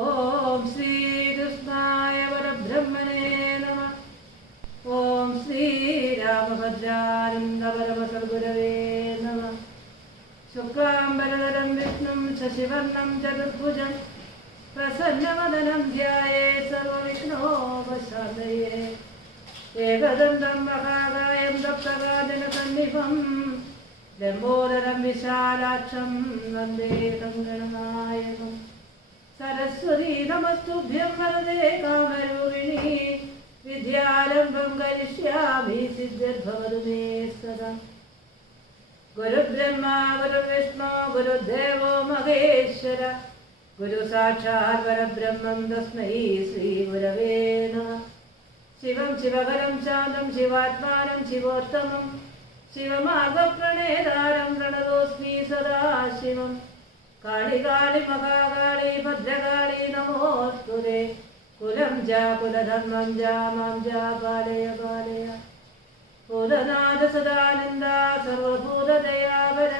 ഓം ശ്രീകൃഷ്ണായ പരബ്രഹ്മണേ നമഃ. ഓം ശ്രീരാമഭദ്രാനന്ദ പരമസദ്ഗുരവേ നമഃ. ശുക്ലാംബരധരം വിഷ്ണും ശശിവർണം ചതുർഭുജം പ്രസന്നവദനം ധ്യായേത് സർവവിഘ്നോപശാന്തയേ. ഏകദന്തം മഹാകായം തപ്തകാജനസന്നിഭം ലംബോദരം വിശാലാക്ഷം വന്ദേഹം ഗണനായകം. സരസ്വതീ നമസ്തുഭ്യം വരദേ കാമരൂപിണി വിദ്യാരംഭം കരിഷ്യാമി സിദ്ധിർഭവതു മേ സദാ. ഗുരുബ്രഹ്മ ഗുരുവിഷ്ണു ഗുരുദേവോ മഹേശ്വര ഗുരു സാക്ഷാത് പരബ്രഹ്മം തസ്മൈ ശ്രീ ഗുരവേ നമഃ. ശിവം ശിവകരം ശാന്തം ശിവാത്മാനം ശിവോത്തമം ശിവമാർഗപ്രണേതാരം പ്രണതോസ്മി സദാശിവം. കാളി കാളി മഹാകാളി ഭദ്രകാളി നമോസ്തുതേ. കുലം ജ കുലധർമ്മം ജ മാം ജ പാലയ പാലയ. ഭൂതനാഥ സദാനന്ദ സർവഭൂതദയാവര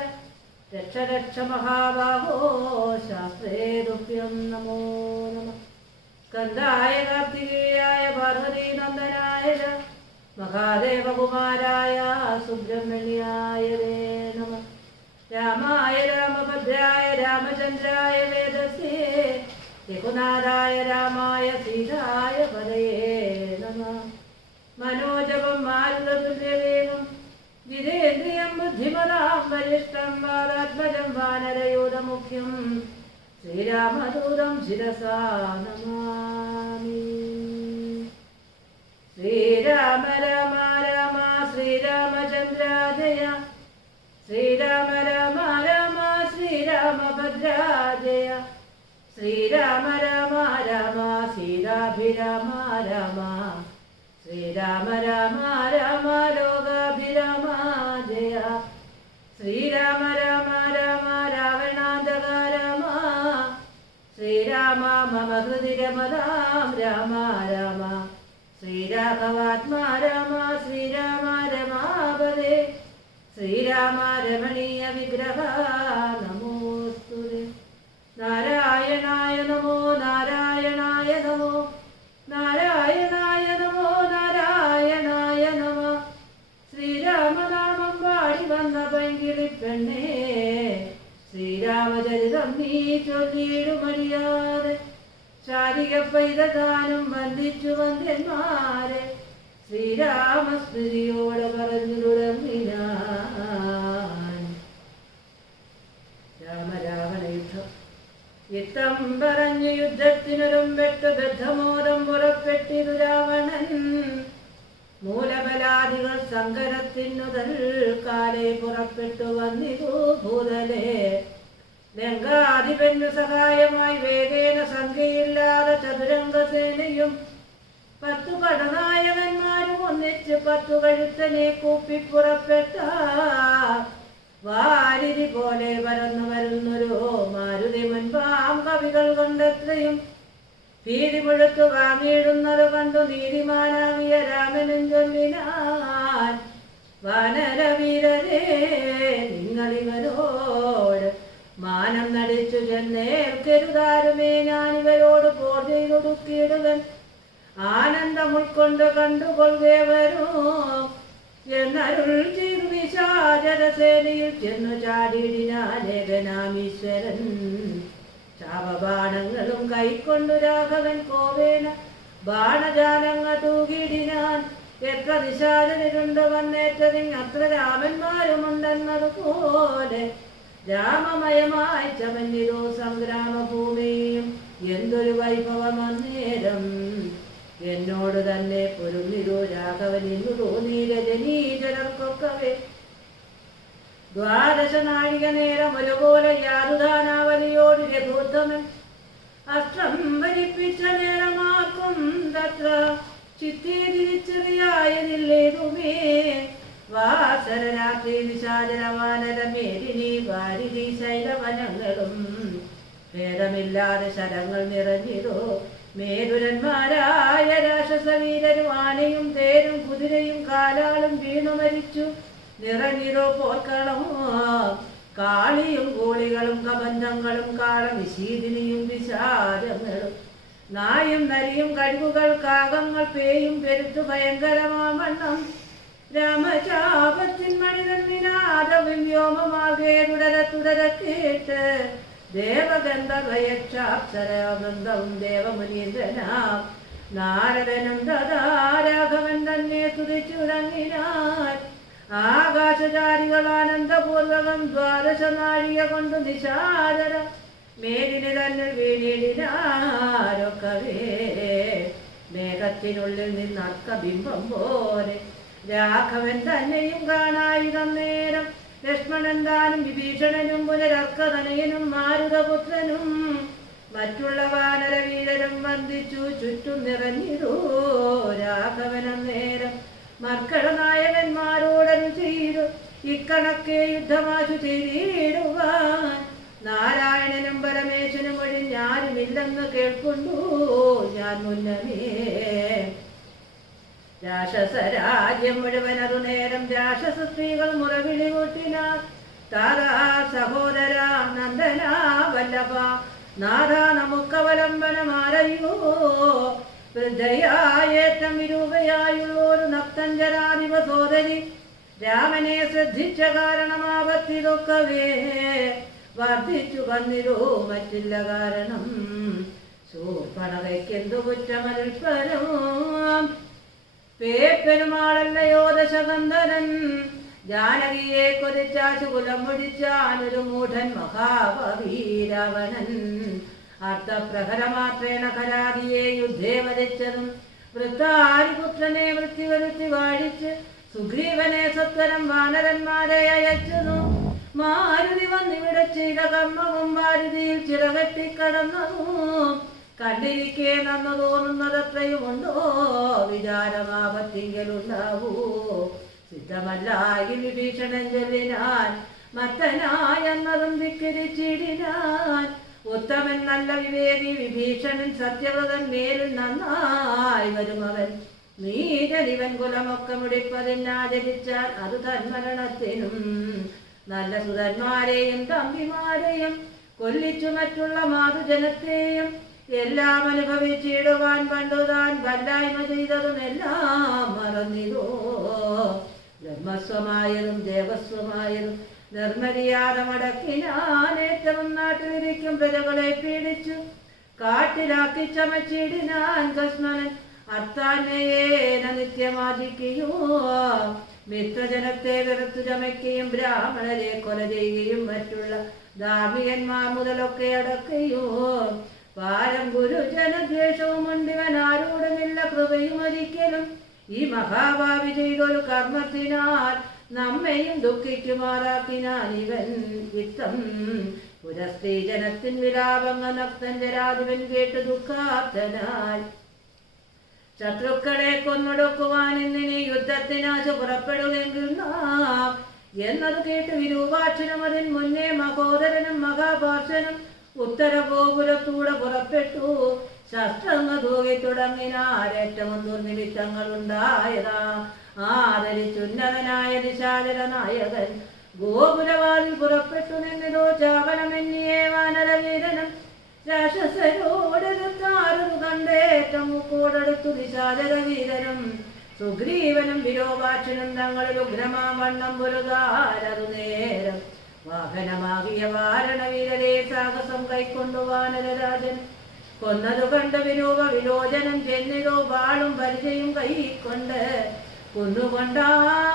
രക്ഷ രക്ഷ മഹാബാഹോ ശാസ്ത്രേ തുഭ്യം നമോ നമഃ. സ്കന്ദായ കാർത്തികേയായ പാർവതീനന്ദനായ മഹാദേവകുമാരായ സുബ്രഹ്മണ്യായ നമഃ. രാമായ രാമഭദ്രായ രാമചന്ദ്രായ വേദസ്യേ രഘുനാഥായ രാമായ സീതായ പദയേ നമഃ. മനോജവം മാരുതതുല്യവേഗം ജിതേന്ദ്രിയം ബുദ്ധിമതാം വരിഷ്ഠം വാദാത്മജം വാനരയൂഥമുഖ്യം ശ്രീരാമദൂതം ശിരസാ നമാമി. ശ്രീരാമ രാമ രാമ ശ്രീരാമചന്ദ്ര ജയ. ശ്രീരാമ രാമ രാമ ശ്രീരാമഭദ്ര ജയ. ശ്രീരാമ രാമ രാമ സീതാഭിരാമ രാമ. ശ്രീരാമ രാമ രാമ ലോകാഭിരാമ ജയ. ശ്രീരാമ രാമ രാമ രാവണാന്തക രാമ. ശ്രീരാമ മമ ഹൃദി രമതാം രാമ രാമ. ശ്രീരാഘവാത്മാ രാമ ശ്രീരാമ രമാപദേ. ശ്രീരാമ രമണീയ വിഗ്രഹ നമോസ്തുതേ. നാരായണായ നമോ നാരായണായ നമോ നാരായണായ നമോ നാരായണായ നമ. ശ്രീരാമനാമം പാടി വന്ന പൈങ്കിളിപ്പെണ്ണേ ശ്രീരാമചരിതം നീ ചൊല്ലിയിടുമറിയാതെ. ശാരിക പൈതകാനും വന്ദിച്ചു വന്ദ്യന്മാരെ ശ്രീരാമസ്മൃതിയോടെ പറഞ്ഞു തുടങ്ങിനാൻ. രാമരാവണ യുദ്ധം. യുദ്ധം പറഞ്ഞു യുദ്ധത്തിനൊരുമ്പെട്ട് ബദ്ധമോദം പുറപ്പെട്ടിരു രാവണൻ. മൂലബലാദികൾ സങ്കരത്തിനുതൽ കാലെ പുറപ്പെട്ടു വന്നിതു ഭൂതലേ. ലങ്കാധിപന് സഹായമായി വേഗേന സംഖ്യയില്ലാതെ ചതുരംഗസേനയും 10 പടനായകന്മാരും ഒന്നിച്ച് 10 കഴുത്തനെ കൂപ്പി പുറപ്പെട്ട വാരിധി പോലെ പരന്നു വരുന്നൊരു മാരുതി മുൻപാം കവികൾ കൊണ്ടെത്രയും ഭീതി മുഴുത്തു വാങ്ങിയിടുന്നത് കണ്ടു നീതിമാനാകിയ രാമനും ചൊല്ലിനാൻ. വാനരവീരരേ നിങ്ങളിവരോട് മാനം നടിച്ചു ചെന്നേൽക്കരുതാരുമേ. ഞാനിവരോട് പോർ ചെയ്തൊടുക്കിയിടുവൻ. ആനന്ദം ഉൾക്കൊണ്ട് കണ്ടുകൊള്ളുവരോ എന്നരുൾ ചെയ്തു നിശാചരസേനയിൽ ചെന്നു ചാടിയിടിനാലേഖനാമീശ്വരൻ. ശാപബാണങ്ങളും കൈക്കൊണ്ടു രാഘവൻ കോവേന ബാണജാലങ്ങൾ തൂകിയിടിനാൻ. എത്ര നിശാചരരുണ്ട് വന്നേറ്റതിന് അത്ര രാമന്മാരുമുണ്ടെന്നതുപോലെ രാമമയമായി ചമഞ്ഞിരോ സംഗ്രാമഭൂമിയും. എന്തൊരു വൈഭവമന്നേരം എന്നോട് തന്നെ പൊരുന്നിരോ രാഘവൻ ഇന്നു തോന്നി രജനീജനർക്കൊക്കവേ. 12 നാഴിക നേരം ഒരുപോലെ യാതുദാനാവലിയോട് രഘുത്തമൻ അസ്ത്രം വരിപ്പിച്ച നേരമാക്കും തത്ര ചിത്തേ തിരിച്ചറിയായതില്ലേതുമേ. വാസര രാത്രി നിശാചര വാനര മേദിനി വാരിധി ശൈലവനങ്ങളും ഭേദമില്ലാതെ ശരങ്ങൾ നിറഞ്ഞിരോ. മേരുരന്മാരായ രാക്ഷസവീരരും ആനയും തേരും കുതിരയും കാലാളും വീണു മരിച്ചു നിറഞ്ഞിരോ പോർക്കളമോ. കാളിയും കൂളികളും കബന്ധങ്ങളും കാളവിശീതിനിയും വിശാരങ്ങളും നായും നരിയും കഴുകുകൾ കാകങ്ങൾ പേയും പെരുത്തു ഭയങ്കരമാവണ്ണം രാമചാപത്തിൻ മണിതന്നിനാദവും വ്യോമമാകെ തുടര കേട്ട് ദേവഗന്ധർവയക്ഷാപ്സരവൃന്ദവും ദേവമുനീന്ദ്രനാം നാരദനും തഥാ രാഘവൻ തന്നെ തുതിച്ചുടങ്ങിനാൻ ആകാശചാരികൾ ആനന്ദപൂർവകം ദ്വാദശ നാഴിക കൊണ്ടു നിശാദരം മേലിന് തന്നിൽ വീണിടിനാരൊക്കവേ മേഘത്തിനുള്ളിൽ നിന്നർക്ക ബിംബം പോലെ രാഘവൻ തന്നെയും കാണായിരം നേരം ലക്ഷ്മണൻ താനും വിഭീഷണനും പുനരർക്കതനയനും മാരുതപുത്രനും മറ്റുള്ള വാനരവീരരും വന്ദിച്ചു ചുറ്റും നിറഞ്ഞിരൂ രാഘവനം നേരം മർക്കട നായകന്മാരോടു ചെയ്തു ഇക്കണക്കെ യുദ്ധമാശു ചെയ്തിടുവാൻ നാരായണനും പരമേശ്വനും ഒഴിഞ്ഞാരുമില്ലെന്ന് കേൾക്കുന്നു ഞാൻ മുന്നമേ രാക്ഷസരാജ്യം മുഴുവൻ അതു നേരം രാക്ഷസ സ്ത്രീകൾ മുറവിളി കൂട്ടിനാർ താരാ സഹോദര നന്ദന വല്ലഭ നാരാ നമുക്കവലംബനമാരയോ വൃദ്ധയായേറ്റം വിരൂപയായുള്ളൊരു നക്തഞ്ചരാധിപ സോദരി രാമനെ ശ്രദ്ധിച്ച കാരണമാപത്തിതൊക്കവേ വർദ്ധിച്ചു വന്നിരോ മറ്റില്ല കാരണം ശൂർപ്പണകയ്ക്കെന്തു കുറ്റമൽപ്പരം പേപ്പെരുമാളല്ലയോ ദശകന്ധരൻ ജാനകിയെ കൊതിച്ചാശു കുലം മുടിച്ചാനൊരു മൂഢൻ മഹാപവീരാവണൻ അർത്ഥപ്രഹരമാത്രേണ കരാതിയെ യുദ്ധേ വധിച്ചതും വൃത്താരിപുത്രനെ വൃത്തിവരുത്തി വാഴിച്ച് സുഗ്രീവനെ സത്വരം വാനരന്മാരെ അയച്ചതും മാരുതി വന്നിവിടെ ചെയ്ത കർമ്മവും വാരുതിയിൽ ചിറകെട്ടിക്കടന്നതും കണ്ടിരിക്കെ നന്നു തോന്നുന്നതത്രയുമുണ്ടോ വിചാരമാപത്തിങ്കലുണ്ടാവൂ സിദ്ധമല്ലായി വിഭീഷണൻ ചൊല്ലിനാൻ മത്തനായെന്നതും ധിക്കരിച്ചിടിനാൻ ഉത്തമൻ നല്ല വിവേകി വിഭീഷണൻ സത്യവ്രതൻ മേലിൽ നന്നായി വരുമവൻ നീരനിവൻ കുലമൊക്കെ മുടിപ്പതിനാചരിച്ചാൽ അത് തന്മരണത്തിനും നല്ല സുതന്മാരെയും തമ്പിമാരെയും കൊല്ലിച്ചു മറ്റുള്ള മാതൃജനത്തെയും എല്ലാം അനുഭവിച്ചിടുവാൻ പണ്ടുതാൻ വല്ലായ്മ ചെയ്തതും എല്ലാം മറന്നിരോ ബ്രഹ്മസ്വമായതും ദേവസ്വമായതും നിർമ്മര്യാദ മടക്കിനാൻ ഏറ്റവും നാട്ടിലിരിക്കും പ്രജകളെ പീഡിച്ചു കാട്ടിലാക്കി ചമച്ചിടിനാൻ കൃഷ്ണനൻ അത്താന്മയേന നിത്യമാദിക്കുകയോ മിത്രജനത്തെ വെറുത്തു ചമയ്ക്കുകയും ബ്രാഹ്മണരെ കൊല ചെയ്യുകയും മറ്റുള്ള ധാർമ്മികന്മാർ മുതലൊക്കെ അടക്കുകയോ പാരം ഗുരുജനദ്വേഷവും ഉണ്ടിവൻ ആരോടുമില്ല കൃപയും ഒരിക്കലും ഈ മഹാഭാവി ചെയ്തൊരു കർമ്മത്തിനാൽ നമ്മയും ദുഃഖിക്കുമാറാക്കിനാൻ ഇവൻ വിത്തം പുരസ്ത്രീ ജനത്തിൻ വിലാപങ്ങൾ നക്തഞ്ചരാധിപൻ കേട്ട് ദുഃഖാർത്ഥനായി ശത്രുക്കളെ കൊന്നൊടുക്കുവാൻ ഇന്നിനി യുദ്ധത്തിനാശ പുറപ്പെടുകെങ്കിൽ നാം എന്നത് കേട്ട് വിരൂപാക്ഷനും അതിന് മുന്നേ മഹോദരനും മഹാപാർശ്വനും ഉത്തരഗോപുരത്തൂടെ പുറപ്പെട്ടു ശസ്ത്രങ്ങൾ തൂകി തുടങ്ങിനാരേറ്റവും ദുർനിമിത്തങ്ങൾ ഉണ്ടായതാ ആദരിച്ചുന്നതനായ നിശാചര നായകൻ ഗോപുരവാതിൽ പുറപ്പെട്ടു നിന്നിതോ ചാവനമെന്നിയേ വാനരവീരനും രാക്ഷസരോടെടുത്താരതു കണ്ടേറ്റം മുക്കോടടുത്തു നിശാചര വീരനും സുഗ്രീവനും വിരോപാക്ഷനും തങ്ങളിൽ ഉഗ്രമാവണ്ണം പൊരുതാരതു നേരം വാഹനമാകിയ വാരണവീരരെ സാഹസം കൈക്കൊണ്ടു വാനരരാജൻ കൊന്നതു കണ്ട വിരൂപ വിലോചനം ചെന്നിതോ വാളും പരിചയും കൈക്കൊണ്ട് കൊന്നുകൊണ്ടാ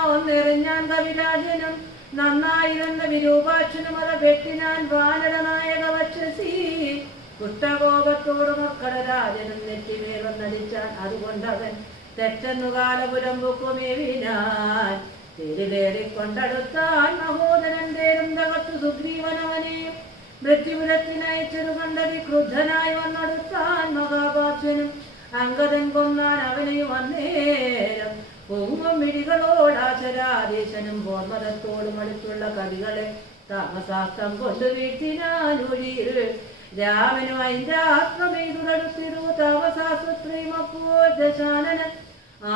ഒന്നെറിഞ്ഞാൻ കവിരാജനും നന്നായിരുന്ന വിരൂപാക്ഷനും അത് വെട്ടിനാൻ വാനരനായക വക്ഷസി കുഷ്ഠകോപത്തോട് മക്കളരാജനും നെറ്റിമേൽ വന്നടിച്ചാൻ അതുകൊണ്ടവൻ തെറ്റെന്നു കാലപുരം പൊക്കുമേവിനാൻ തിരിലേറിക്കൊണ്ടടുത്താൻ മഹോദരൻ തേരും തകർത്തു സുഗ്രീവനവനെയും മൃത്യുപുരത്തിനയച്ചതു കണ്ടതി ക്രുദ്ധനായി വന്നടുത്താൻ മഹാപാർശ്വനും അങ്കദൻ കൊന്നാൻ അവനെയും അന്നേരം പൊങ്ങും മിഴികളോടാശരാദേശനും ബോർമതത്തോടും അടുത്തുള്ള കവികളെ താമസാസ്ത്രം കൊണ്ടു വീഴ്ത്തിനാൻ ഒഴിയിൽ രാമനും ഐന്ദ്രാസ്ത്രമെയ്തുടടുത്തിരു താമസാസ്ത്രയും ദശാനനൻ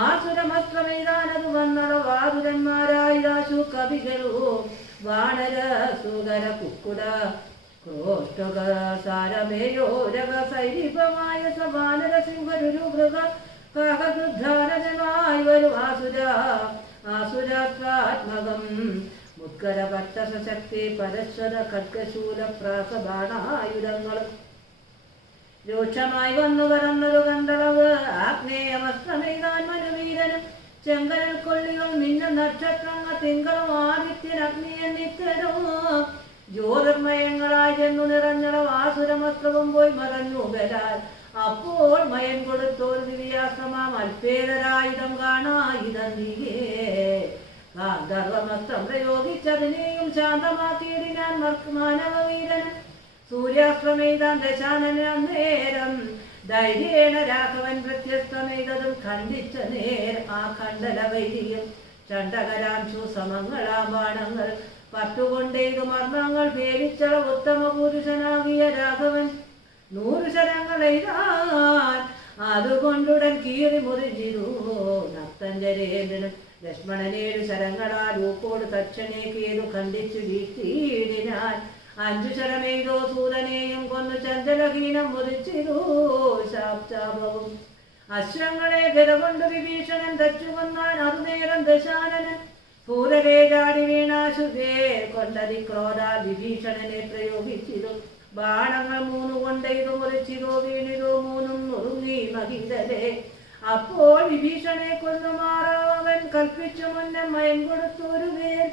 ആസുരമസ്ത്രമെയ്താനതു വന്നളവാതുരന്മാരായിരാശു കവികളോ വാണര സുഗര കുക്കുട ക്രോഷ്ടക സാരമേയോരക സൈരികമായ സവാനര സിംഹരു മൃഗ കാകൃദ്ധാനജനായി വരും ആസുരാത്മാത്മകം മുത്കര പട്ടസശക്തി പരശ്വര ഖഡ്ഗശൂല പ്രാസബാണായുധങ്ങളും രൂക്ഷമായി വന്നു പറന്നൊരു കണ്ടളവ് ആഗ്നേയമസ്ത്രമെയ്താൻ മനുവീരനും ചെങ്കരൽ കൊള്ളികൾ മിന്ന നക്ഷത്രങ്ങൾ തിങ്കളും ആദിത്യൻ അഗ്നിയൻ നിത്യരും ജ്യോതിർമയങ്ങളായി ചെന്നു നിറഞ്ഞളവ് ആസുരമസ്ത്രവും പോയി മറഞ്ഞു ബലാൽ അപ്പോൾ മയൻ കൊടുത്തോരു ദിവ്യാസ്ത്രമാം അൽപേതരായുധം കാണായുധന്തികേ ഗാന്ധർവമസ്ത്രം പ്രയോഗിച്ചതിനെയും ശാന്തമാക്കിയിടിനാൻ മാനവവീരനും സൂര്യാസ്ത്രമെയ്താൻ ദശാനനേരം ധൈര്യേണ രാഘവൻ പ്രത്യസ്തമെയ്തതും ഖണ്ഡിച്ച നേരം ആ ഖണ്ഡല വൈരിയും ചണ്ഡകരാംശു സമങ്ങളാം ബാണങ്ങൾ പത്തുകൊണ്ടേതു മർമ്മങ്ങൾ ഭേദിച്ചള ഉത്തമ പുരുഷനാകിയ രാഘവൻ 100 ശരങ്ങളെയ്താൻ അതുകൊണ്ടുടൻ കീറി മുറിഞ്ഞിരു നക്തഞ്ചരേന്ദ്രനും ലക്ഷ്മണനേഴു ശരങ്ങളാൽ ൂപ്പോട് തക്ഷണേക്കേതു ഖണ്ഡിച്ചു വീഴ്ത്തിയിടിനാൻ 5 ശരമെയ്തോ സൂതനെയും കൊന്നു ചഞ്ചലഹീനം മുറിച്ചിരു ശാപ്ചാപവും അശ്വങ്ങളെ ഗതകൊണ്ട് വിഭീഷണൻ തച്ചുകൊന്നാൻ അതുനേരം ദശാനനൻ പൂരലേ ചാടി വീണാശുഭേ കൊണ്ടതിക്രോധാ വിഭീഷണനെ പ്രയോഗിച്ചിരു ബാണങ്ങൾ 3 കൊണ്ടെയ്തു മുറിച്ചിരോ വീണിരോ 3 നുറുങ്ങി മഹിതലേ അപ്പോൾ വിഭീഷണനെ കൊന്നുമാറാവൻ കൽപ്പിച്ചു മുന്നേ മയം കൊടുത്തു ഒരു പേർ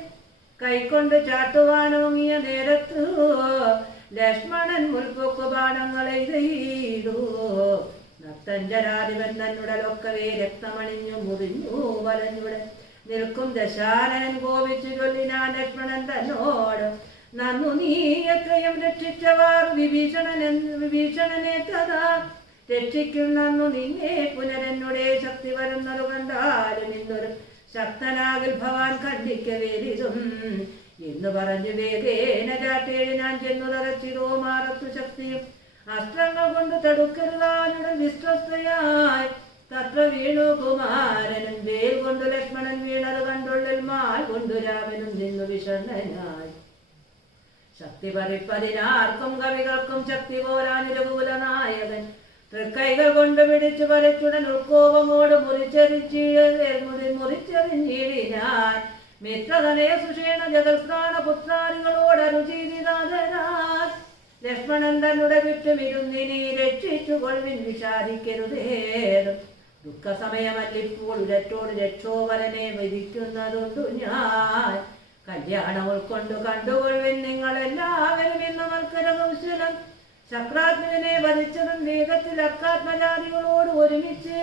കൈക്കൊണ്ട് ചാട്ടുവാനോങ്ങിയ നേരത്തു ലക്ഷ്മണൻ മുൽപ്പൊക്കു ബാണങ്ങളെ ചെയ്തു നക്തഞ്ചരാധിപൻ തന്നുടലൊക്കവേ രക്തമണിഞ്ഞു മുറിഞ്ഞു വലഞ്ഞുടൻ നിൽക്കും ദശാനനൻ കോപിച്ചു ചൊല്ലിനാൻ ലക്ഷ്മണൻ തന്നോട് നന്നു നീ എത്രയും രക്ഷിച്ചവാർ വിഭീഷണനെ തഥാ രക്ഷിക്കും നന്നു നിന്നെ പുനരെന്നുടെ ശക്തി വരുന്നതു കണ്ടാലും ഇന്നൊരു ശക്തനാകിൽ ഭവാൻ ഖണ്ഡിക്കവേലിതും എന്ന് പറഞ്ഞു വേഗേന ചാട്ടേഴിനാൻ ചെന്നു തറച്ചിതോ മാറത്തു ശക്തിയും അസ്ത്രങ്ങൾ കൊണ്ട് തടുക്കരുതാനുടൻ വിശ്വസ്തയായി തത്ര വീണു കുമാരനും വേൽ കൊണ്ടു ലക്ഷ്മണൻ വീണത് കണ്ടുള്ളിൽ മാൽ കൊണ്ടു രാമനും നിന്നു വിഷണ്ണനായി ശക്തി പറിപ്പതിനാർക്കും കവികൾക്കും ശക്തി പോരാനിരകൂല നായകൻ തൃക്കൈകൾ കൊണ്ട് പിടിച്ചു പറിച്ചുടൻ ഉൾക്കോപമോട് മുറിച്ചെറിഞ്ഞിടിനാൻ മിത്രതനയ സുഷേണ ജഗത്പ്രാണ പുത്രാദികളോട് അരുചീതിനാഥനാൻ ലക്ഷ്മണൻ തന്നുടെ വിട്ടുമിരുന്നിനി രക്ഷിച്ചു കൊൾവിൻ വിഷാദിക്കരുതേതും ദുഃഖസമയമല്ലിപ്പോൾ ഉരറ്റോട് രക്ഷോവരനെ വിധിക്കുന്നതുണ്ടു ഞാൻ കല്യാണം ഉൾക്കൊണ്ടു കണ്ടുകൊള്ളിൻ നിങ്ങളെല്ലാവരും ഇന്ന് മൽക്കര കൗശലം ശക്രാത്മനെ വധിച്ചതും വേഗത്തിൽ അക്കാത്മജാതികളോട് ഒരുമിച്ച്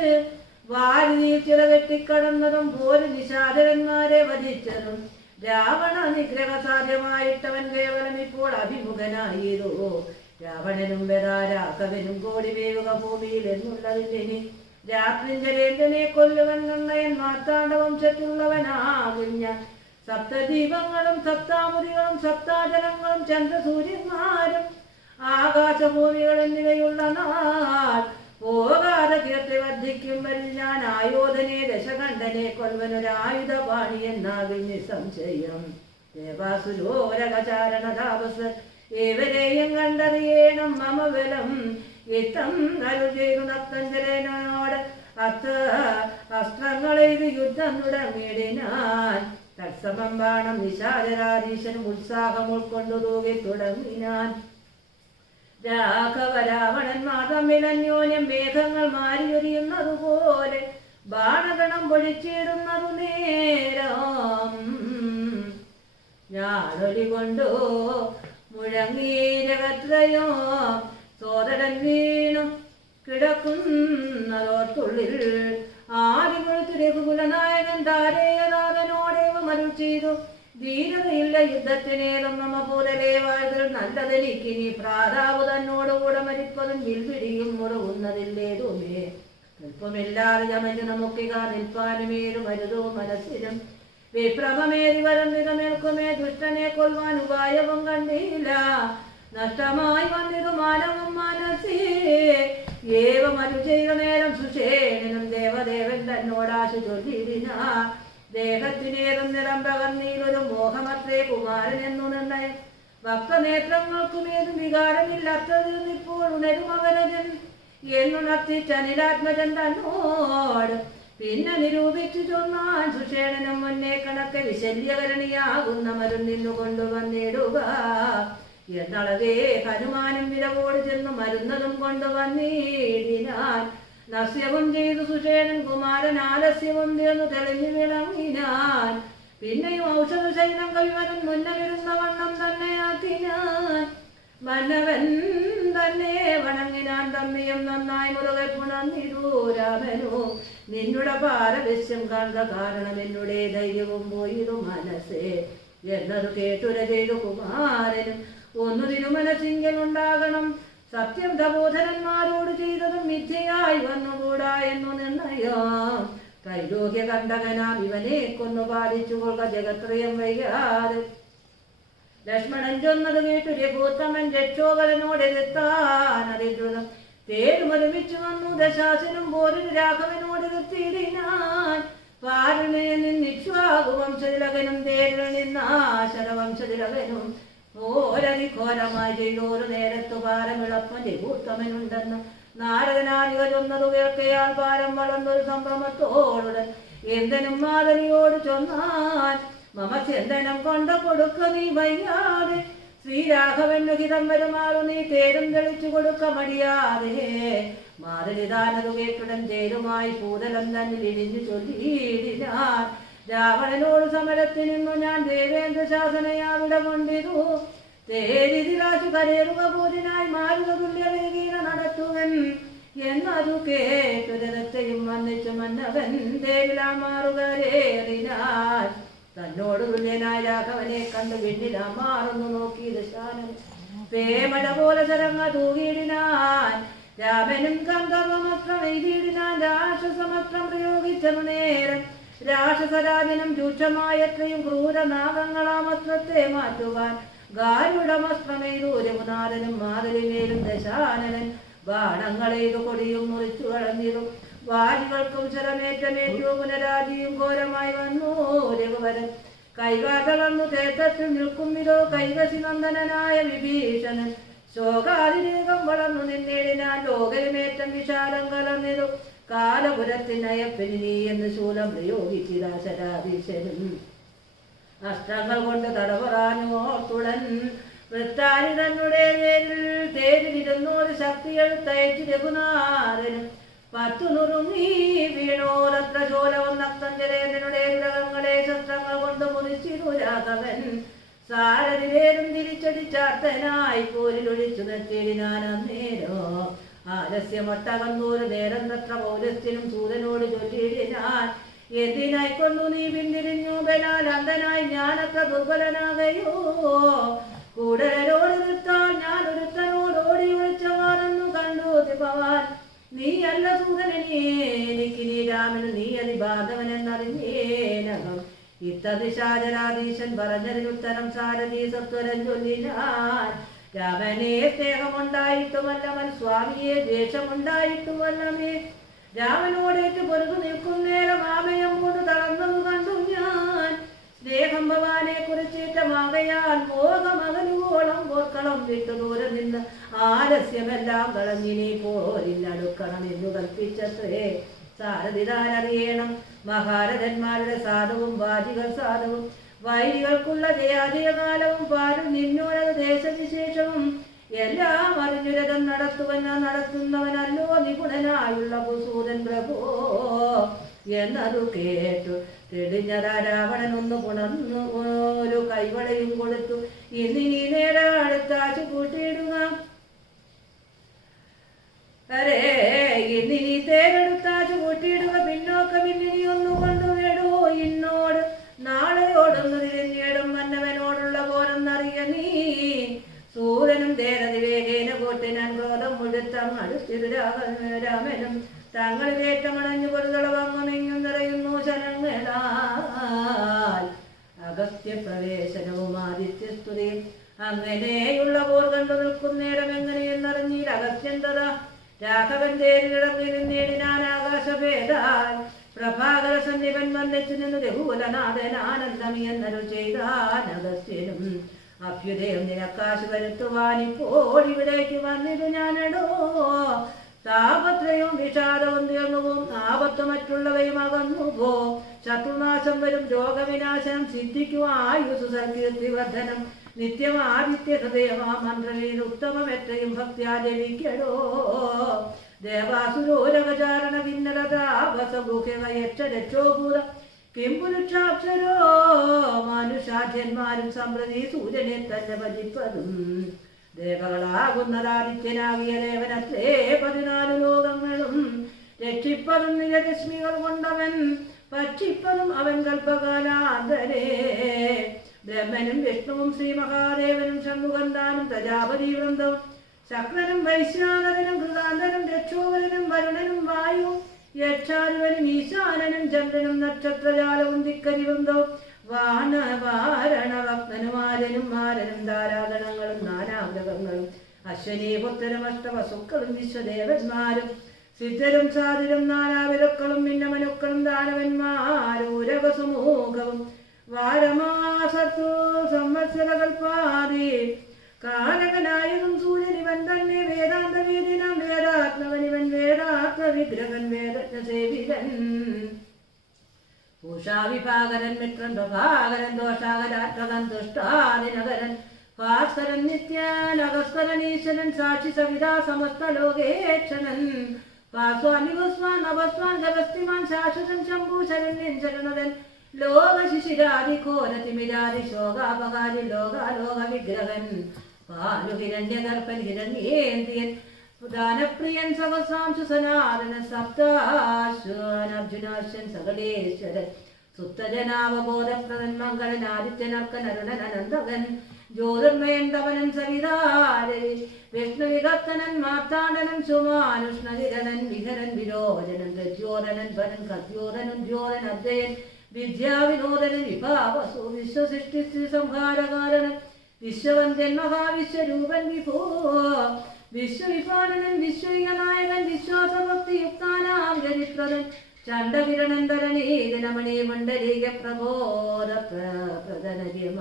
വാരിയിൽ ചില വെട്ടിക്കടന്നതും പോലും നിശാചരന്മാരെ വധിച്ചതും രാവണ നിഗ്രഹ സാധ്യമായിട്ടവൻ കേവലം ഇപ്പോൾ അഭിമുഖനായിരോ രാവണനും രാഘവനും കോടി വേവുക ഭൂമിയിൽ എന്നുള്ളതിന് രാത്രിഞ്ചരേന്ദ്രനെ കൊല്ലുവൻ നിർണയൻ മാർത്താണ്ഡവംശത്തുള്ളവനാകുഞ്ഞ സപ്തദീപങ്ങളും സപ്താമുദികളും സപ്താജലങ്ങളും ചന്ദ്രസൂര്യന്മാരും ആകാശഭൂമികൾ എന്നിവയുള്ള നാൾ പോകാതെ കിരത്തെ വർദ്ധിക്കും ഞാൻ ആയോധനെ ദശകണ്ഠനെ കൊൽവനൊരായുധപാണി എന്നാകിൽ നിസ്സംശയം ദേവാസുരോരകചാരണ താപസ് ഏവരെയും കണ്ടറിയേണം മമ ബലം ഇത്തം അരു ചെയ്തു നക്തഞ്ചരനോട് അസ്ത്രങ്ങളെയ്ത് യുദ്ധം തുടങ്ങിയിടിനാൻ തത്സമം ബാണം നിശാചരാധീശനും ഉത്സാഹം ഉൾക്കൊണ്ടു തൂകി തുടങ്ങിനാൻ രാഘവ രാവണന്മാർ തമ്മിൽ അന്യോന്യം മേഘങ്ങൾ മാറിയൊരിയുന്നതുപോലെ ബാണഗണം പൊഴിച്ചിടുന്നതു നേരം ഞാനൊലി കൊണ്ടു മുഴങ്ങീരകത്രയോ സോദരൻ വീണു കിടക്കുന്നതോർത്തുള്ളിൽ ആദികൊഴുത്തു രഘുകുലനായകൻ ധാരേയനാഥനോടേവ മരുൾ ചെയ്തു ധീരതയില്ല യുദ്ധത്തിനേതും നമ്മ പോലലേ വാഴ്തൽ നല്ലതെനിക്കിനി പ്രാതാവ് തന്നോടുകൂടെ മരിപ്പതും വിൽപിടിയും മുടങ്ങുന്നതില്ലേതുമേ നിൽപ്പമില്ലാതെ ചമഞ്ഞു നമുക്കിക നിൽപ്പാനുമേതു മരുതോ മനസ്സിലും വിഭ്രമമേറി വരം നിലനിൽക്കുമേ ദുഷ്ടനെ കൊല്ലുവാൻ ഉപായവും കണ്ടില്ല നഷ്ടമായി വന്നിതു മാനവും മനസ്സേ ഏവ മരു ചെയ്ത നേരം സുഷേണനും ദേവദേവൻ തന്നോടാശു ചൊല്ലിടിന ദേഹത്തിനേതും നിറം പകർന്നീലൊരു മോഹമത്രേ കുമാരൻ എന്നു നിർണയം. ഭക്തനേത്രങ്ങൾക്കുമേതും വികാരമില്ലാത്തതിൽ ഇപ്പോൾ ഉണരുമവനജൻ എന്നുണർത്തിച്ചനിലാത്മജൻ തന്നോട് പിന്നെ നിരൂപിച്ചു ചൊന്നാൻ സുഷേണനും മുന്നേ കണക്കെ വിശല്യകരണിയാകുന്ന മരുന്നിന്നു കൊണ്ടുവന്നിടുക എന്നളവേ ഹനുമാനും വിരവോട് ചെന്നു മരുന്നതും കൊണ്ടുവന്നിടിനാൻ. നസ്യവും ചെയ്തു സുഷേണൻ കുമാരൻ ആലസ്യവും തീർന്നു തെളിഞ്ഞു വിളങ്ങിനാൻ. പിന്നെയും ഔഷധശൈലം കവിവരൻ മുന്നമിരുന്ന വണ്ണം തന്നെയാക്കിനാൻ. മന്നവൻ തന്നെ വണങ്ങിനാൻ. തമ്മിയും നന്നായി മുറുകെ പുണർന്നിരു രാമനു നിന്നുടെ പാരവശ്യം കാണുക കാരണം എന്നുടെ ധൈര്യവും പോയിരു മനസ്സേ എന്നതു കേട്ടുര ചെയ്തു കുമാരനും ഒന്നു തിരുമനസിങ്കൽ ഉണ്ടാകണം. സത്യം തപോധരന്മാരോട് ചെയ്തതും മിഥ്യയായി വന്നുകൂടാ എന്നു നിർണയം. ത്രൈലോക്യ കണ്ടകനാം ഇവനെ കൊന്നു പാലിച്ചു കൊള്ളുക ജഗത്രയം വൈകാതെ. ലക്ഷ്മണൻ ചൊന്നത് കേട്ടു രഘുത്തമൻ രക്ഷോകരനോട് എതിർത്താൻ അതിദ്രുതം തേരുമൊരുമിച്ചു വന്നു. ദശാസനും പോരും രാഘവനോട് എതിർത്തിടിനാൻ. പാരണയനിൽ നിക്ഷ്വാകുവംശതിലകനും തേരിൽ നിന്നാശരവംശതിലകനും ഘോരതിഘോരമായി ചെയ്തോരു നേരത്തു പാരമിളപ്പം രഘുത്തമനുണ്ടെന്ന് നാരദനാദികൾ ചൊന്നതു കേൾക്കയാൽ പാരം വളർന്നൊരു സംഭ്രമത്തോടുടൻ എന്തനും മാതലിയോട് ചൊന്നാൻ. മമ ചെന്തനം കൊണ്ട കൊടുക്ക നീ വയ്യാതെ ശ്രീരാഘവന് ഹിതം വരുമാറു നീ തേരും തെളിച്ചു കൊടുക്ക മടിയാതെ. മാതലിതാനതു കേട്ടുടൻ തേരുമായി പൂതലം തന്നിൽ ഇടിഞ്ഞു ചൊല്ലിയിടിനാൻ. രാവണനോട് സമരത്തിനിന്നു ഞാൻ ദേവേന്ദ്ര ശാസനയാവിട കൊണ്ടിരു തേരിതിരാശു കരേറുക പോതിനായി മാരുക തുല്യവേഗീന നടത്തുവൻ എന്നതു കേട്ടു രഥത്തെയും വന്നിച്ചു മന്നവൻ തേരിലാ മാറുകരേറിനാൻ. തന്നോട് തുല്യനായ രാഘവനെ കണ്ടു വിണ്ണിലാ മാറുന്നു നോക്കി ദശാനൻ പേമഴ പോലെ ശരങ്ങ തൂകിയിടിനാൻ. രാമനും ഗന്ധർവമസ്ത്രം എഴുതിയിടിനാൻ. രാക്ഷസമസ്ത്രം പ്രയോഗിച്ചതു നേരം രാക്ഷസരാജനും രൂക്ഷമായത്രയും ക്രൂരനാഗങ്ങളാമസ്ത്രത്തെ മാറ്റുവാൻ ഗാരുഡമസ്ത്രമെയ്തു രഘുനാഥനും മാതലിമേലും ദശാനനൻ ബാണങ്ങളെയ്തു കൊടിയും മുറിച്ചു കളഞ്ഞിരും. വാരികൾക്കും ശരമേറ്റമേറ്റു പുനരാജിയും ഘോരമായി വന്നു രഘുവരൻ. കൈകാതളർന്നു തേറ്റത്തിൽ നിൽക്കുമിതോ കൈവശി നന്ദനായ വിഭീഷണൻ. ശോകാതിരേകം വളർന്നു നിന്നേടിനാൻ. ലോകരുമേറ്റം വിശാലം കലർന്നിരു കാലപുരത്തിനയപ്പിനി നീ എന്ന് ശൂലം പ്രയോഗിച്ചിരാശരാധീശനും അസ്ത്രങ്ങൾ കൊണ്ട് തടവറാനുമോർത്തുടൻ. വൃത്താനി തന്നെ തേരിലിരുന്നോട് ശക്തിയെടുത്തയച്ചു രഘുനാഥനും. 10 നുറുങ്ങി വീണോരത്ര ശോലവും നക്തഞ്ജലേന്ദ്രനുടെ ഗ്രഹങ്ങളെ ശസ്ത്രങ്ങൾ കൊണ്ട് മുറിച്ചിരു രാഘവൻ. സാരഥിലേരും തിരിച്ചടിച്ചാർത്തനായി പോരിലൊഴിച്ചു നിർത്തിയിടിനാൻ അന്നേരോ. ആലസ്യമൊട്ടകന്നൂര് നേരം തത്ര പൗലസ്ത്യനും സൂര്യനോട് ചൊല്ലിയിടിനാൻ. എന്തിനായിക്കൊണ്ടു നീ പിന്തിരിഞ്ഞു ബലാൽ അന്ധനായി ഞാനത്ര ദുർബലനാകയോ. കൂടലോട് നിർത്താൻ ഞാൻ ഒരുത്തനോട് ഓടി ഒളിച്ചവാറെന്നു കണ്ടു ഭവാൻ. നീ അല്ല സൂതനനേ എനിക്ക് നീ രാമന് നീ അതിബാധവനെന്നറിഞ്ഞേനകം. ഇത്തതിശാചരാധീശൻ പറഞ്ഞതിനുത്തരം സാരഥി സത്വരൻ ചൊല്ലിനാൻ. രാമനെ സ്നേഹമുണ്ടായിട്ടുമല്ലവൻ സ്വാമിയെ ദ്വേഷമുണ്ടായിട്ടുമല്ലമേ. രാമനോടേറ്റ് പൊരുതു നിൽക്കും നേരം ആമയം കൊണ്ട് തളർന്നതു കണ്ടു ഞാൻ. സ്നേഹം ഭവാനെ കുറിച്ചേറ്റമാകയാൽ മോഹമകലുവോളം പോർക്കളം വിട്ടു ദൂരെ നിന്ന് ആലസ്യമെല്ലാം കളഞ്ഞിനി പോരില്ലടുക്കണം എന്നു കൽപ്പിച്ചത്രേ. സാരഥിതാനറിയണം മഹാരഥന്മാരുടെ സാധവും വാചികൾ സാധവും വൈരികൾക്കുള്ള ജയാജയകാലവും പാലും നിന്നോരത ദേശവിശേഷവും എല്ലാം അറിഞ്ഞുരഥം നടത്തുന്നവനല്ലോ നിപുണനായുള്ള ഭൂസൂതൻ പ്രഭോ എന്നതു കേട്ടു തെളിഞ്ഞതാ രാവണൻ ഒന്ന് പുണർന്നു ഒരു കൈവളയും കൊടുത്തു. ഇന്നിനി നേരെ അടുത്താച്ചു കൂട്ടിയിടുക ഇന്നിനി തേരെടുത്താച്ചു കൂട്ടിയിടുക. പിന്നോക്കം ഇന്നിനി ഒന്നു കൊണ്ടുവിടൂ ഇന്നോട് നാളെയോടൊന്നു തിരിഞ്ഞിടും മന്നവനോടുള്ള പോരെന്നറിയ നീ. സൂര്യനും ദേരതിവേഗേന കോട്ടിനാൻ ക്രോധം മുഴുത്തം അടുത്തിരു രാമനും തങ്ങളിലേറ്റമണഞ്ഞു പൊരുതളവങ്ങുമെങ്ങും നിറയുന്നു ശരങ്ങളാൽ. അഗസ്ത്യ പ്രവേശനവും ആദിത്യസ്തുതിയും അങ്ങനെയുള്ള പോർ കണ്ടു നിൽക്കും നേരം എങ്ങനെയെന്നറിഞ്ഞീൽ അഗസ്ത്യന്തത. രാഘവൻ തേരിലിറങ്ങി നിന്നേടിനാൻ ആകാശഭേദാൽ പ്രഭാകര സന്നിപൻ വന്നിച്ചു നിന്നു രഘുകുലനാഥൻ ആനന്ദമി എന്നൊരു ചെയ്താനഗസ്ത്യനും അഭ്യുദയം നിനക്കാശ് വരുത്തുവാൻ ഇപ്പോൾ ഇവിടേക്ക് വന്നിരു ഞാനടോ താപത്രയും വിഷാദവും തീർന്നുവും ആപത്ത് മറ്റുള്ളവയും അകന്നുപോ ശത്രുനാശം വരും രോഗവിനാശനം സിദ്ധിക്കും ആയുസ് സൽകീർത്തിവർദ്ധനം നിത്യം ആദിത്യ ഹൃദയമാ മന്ത്രമീത് ഉത്തമം എത്രയും ഭക്ത്യാ ജപിക്കടോ ദേവാസുരോരകചാരണ ഭിന്നരതാവസഭൂഖ്യക്ഷരക്ഷോഭൂത കിംപുരുക്ഷാക്ഷരോ മനുഷ്യാധ്യന്മാരും സമ്പ്രതി സൂര്യനെ തന്നെ ഭജിപ്പതും ദേവകളാകുന്നതാദിത്യനാകിയ ദേവനത്രേ 14 ലോകങ്ങളും രക്ഷിപ്പതും നിജരശ്മികൾ കൊണ്ടവൻ ഭക്ഷിപ്പതും അവൻ കൽപ്പകാലാന്തരേ ബ്രഹ്മനും വിഷ്ണുവും ശ്രീ മഹാദേവനും ഷൺമുഖന്താനും പ്രജാപതി വൃന്ദവും ശക്രനും വൈശ്വാനരനും കൃതാന്തനും രക്ഷോവരനും വരുണനും വായുവും യക്ഷാരുവനും ഈശാനനും ചന്ദ്രനും നക്ഷത്രജാലവും ദിക്കരി വൃന്ദവും വാരണവക്തനുമാരനും മാരനും ധാരാഗണങ്ങളും നാനാഗ്രഹങ്ങളും അശ്വനീ പുത്രനും അഷ്ടവസുക്കളും വിശ്വദേവന്മാരും സിദ്ധരും സാധുരും നാനാവിരക്കളും ഭിന്നമനുക്കളും ദാനവന്മാരൂരകസുമൂഖവും വാരമാസത്തു സംവത്സരകൽപ്പാതി കാലകനായകും സൂര്യനിവൻ തന്നെ വേദാന്ത വീതിനം വേദാത്മവനിവൻ വേദാത്മ വിഗ്രഹൻ വേദജ്ഞ സേവികൻ പൂഷാവിഭാകരൻ മിത്രൻ പ്രഭാകരൻ ദോഷാകരാത്രകൻ ദുഷ്ടാദിനകരൻ ഭാസ്കരൻ നിത്യൻ അഗസ്കരൻ ഈശ്വരൻ സാക്ഷി സവിതാ സമസ്ത ലോകേക്ഷണൻ ഭാസ്വാൻ ഭസ്വാൻ അഭസ്വാൻ ഗവസ്തിമാൻ ശാശ്വതൻ ശംഭൂ ശരണ്യൻ ശരണതൻ ലോക ശിശിരാദി ഘോരതിമിരാദി ശോകാപകാരി ലോകാലോക വിഗ്രഹൻ പാലുഹിരണ്യഗർഭൻ ഹിരണ്യേന്ദ്രിയൻ ദാനപ്രിയൻ സഹസ്രാംശു സനാതന സപ്താശ്വനർജുനാശ്വൻ സകലേശ്വരൻ സുപ്തജനാവബോധപ്രദൻ മംഗളൻ ആദിത്യനർക്കൻ അരുണൻ അനന്തകൻ ജ്യോതിർമയൻ തവനൻ സവിതാരരി വിഷ്ണുവികർത്തനൻ മാർത്താണ്ഡനൻ സുമാനുഷ്ണവിരനൻ വിഹരൻ വിരോചനൻ രജ്യോധനൻ വനൻ കദ്യോധനൻ ജ്യോധൻ അദ്വയൻ വിദ്യാവിനോദനൻ വിഭാവസു വിശ്വസൃഷ്ടി സംഹാരകാരണൻ വിശ്വവന്ദൻ മഹാവിശ്വരൂപൻ വിഭോ വിശ്വവിപാലനൻ വിശ്വനായകൻ വിശ്വാസഭക്തിയുക്താനാം ചരിത്രതൻ ചണ്ഡകിരണൻ ധരണീതനമണി മണ്ഡലീക പ്രബോധപ്രദനര്യമ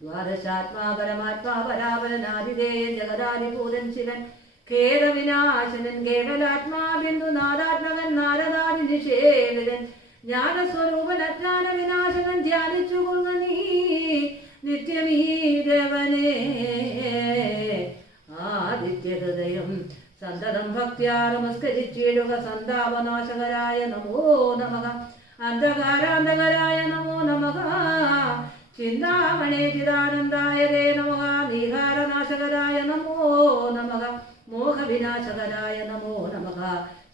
ദ്വാദശാത്മാ പരമാത്മാ പരാപരനാദിദേയൻ ജഗദാദിഭൂതൻ ശിവൻ ഖേദവിനാശനൻ കേവലാത്മാ ബിന്ദു നാദാത്മകൻ നാരദാദി നിഷേവിതൻ ജ്ഞാനസ്വരൂപൻ അജ്ഞാന വിനാശകൻ ധ്യാനിച്ചു കൊള്ളുക നീ നിത്യമീ ദേവനേ ആദിത്യഹൃദയം സന്തതം ഭക്ത്യാ നമസ്കരിച്ചിടുക സന്താപനാശകരായ നമോ നമഃ അന്ധകാരാന്ധകരായ നമോ നമഃ ചിന്താമണേ ചിദാനന്ദായ തേ നമഃ നീഹാരനാശകരായ നമോ നമഃ മോഹവിനാശകരായ നമോ നമഃ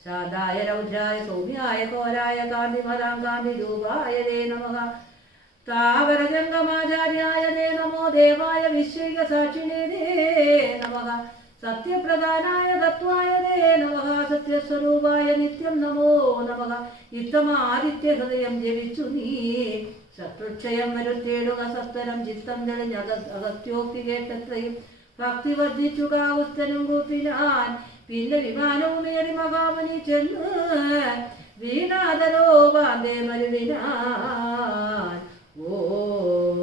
ശാന്തായ രൗദ്രായ സൗമ്യായ ഘോരായ കാന്തിമതാം കാന്തിരൂപായ തേ നമഃ താവരജംഗമാചാര്യായ തേ നമോ ദേവായ വിശ്വൈക സാക്ഷിണേ തേ നമഃ സത്യപ്രധാനായ തത്വായ തേ നമഃ സത്യസ്വരൂപായ നിത്യം നമോ നമഃ ഇത്തമാദിത്യ ഹൃദയം ജപിച്ചു നീ ശത്രുക്ഷയം വരുത്തേടുക സത്വരം ചിത്തം തെളിഞ്ഞ അഗത്യോക്തി കേട്ടത്രയും ഭക്തി വർദ്ധിച്ചു കാവുസ്ഥനും കൂപ്പിനാൻ പിന്നെ വിമാനവും ഏറി മഹാമണി ചെന്ന് വീണാതരോ വാന്തേ മരുവിനാൻ ഓം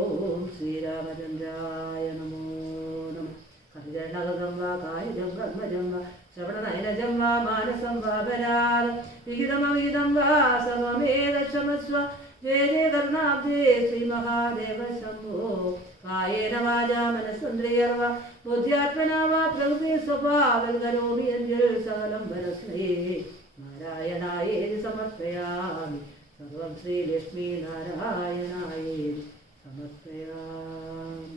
ശ്രീരാമചന്ദ്രായ നമോ നമഃ ഹരിജനകം വാ കായികം ബ്രഹ്മജം വാ ശ്രവണനയനജം വാ മാനസം വാ ബലാൽ വിഹിതമവിഹിതം വാ സമമേത ക്ഷമസ്വ ജയ ജയ കരുണാബ്ദേ ശ്രീ മഹാദേവ ശംഭോ കായേന വാചാ മനസ്സേന്ദ്രിയർവ ബുദ്ധ്യാത്മനാ വാ പ്രകൃതി സ്വഭാവം കരോമി യദ്യൽ സകലം പരസ്മൈ നാരായണായേതി സമർപ്പയാമി സർവം ശ്രീ ലക്ഷ്മീ നാരായണായേതി സമർപ്പയാമി.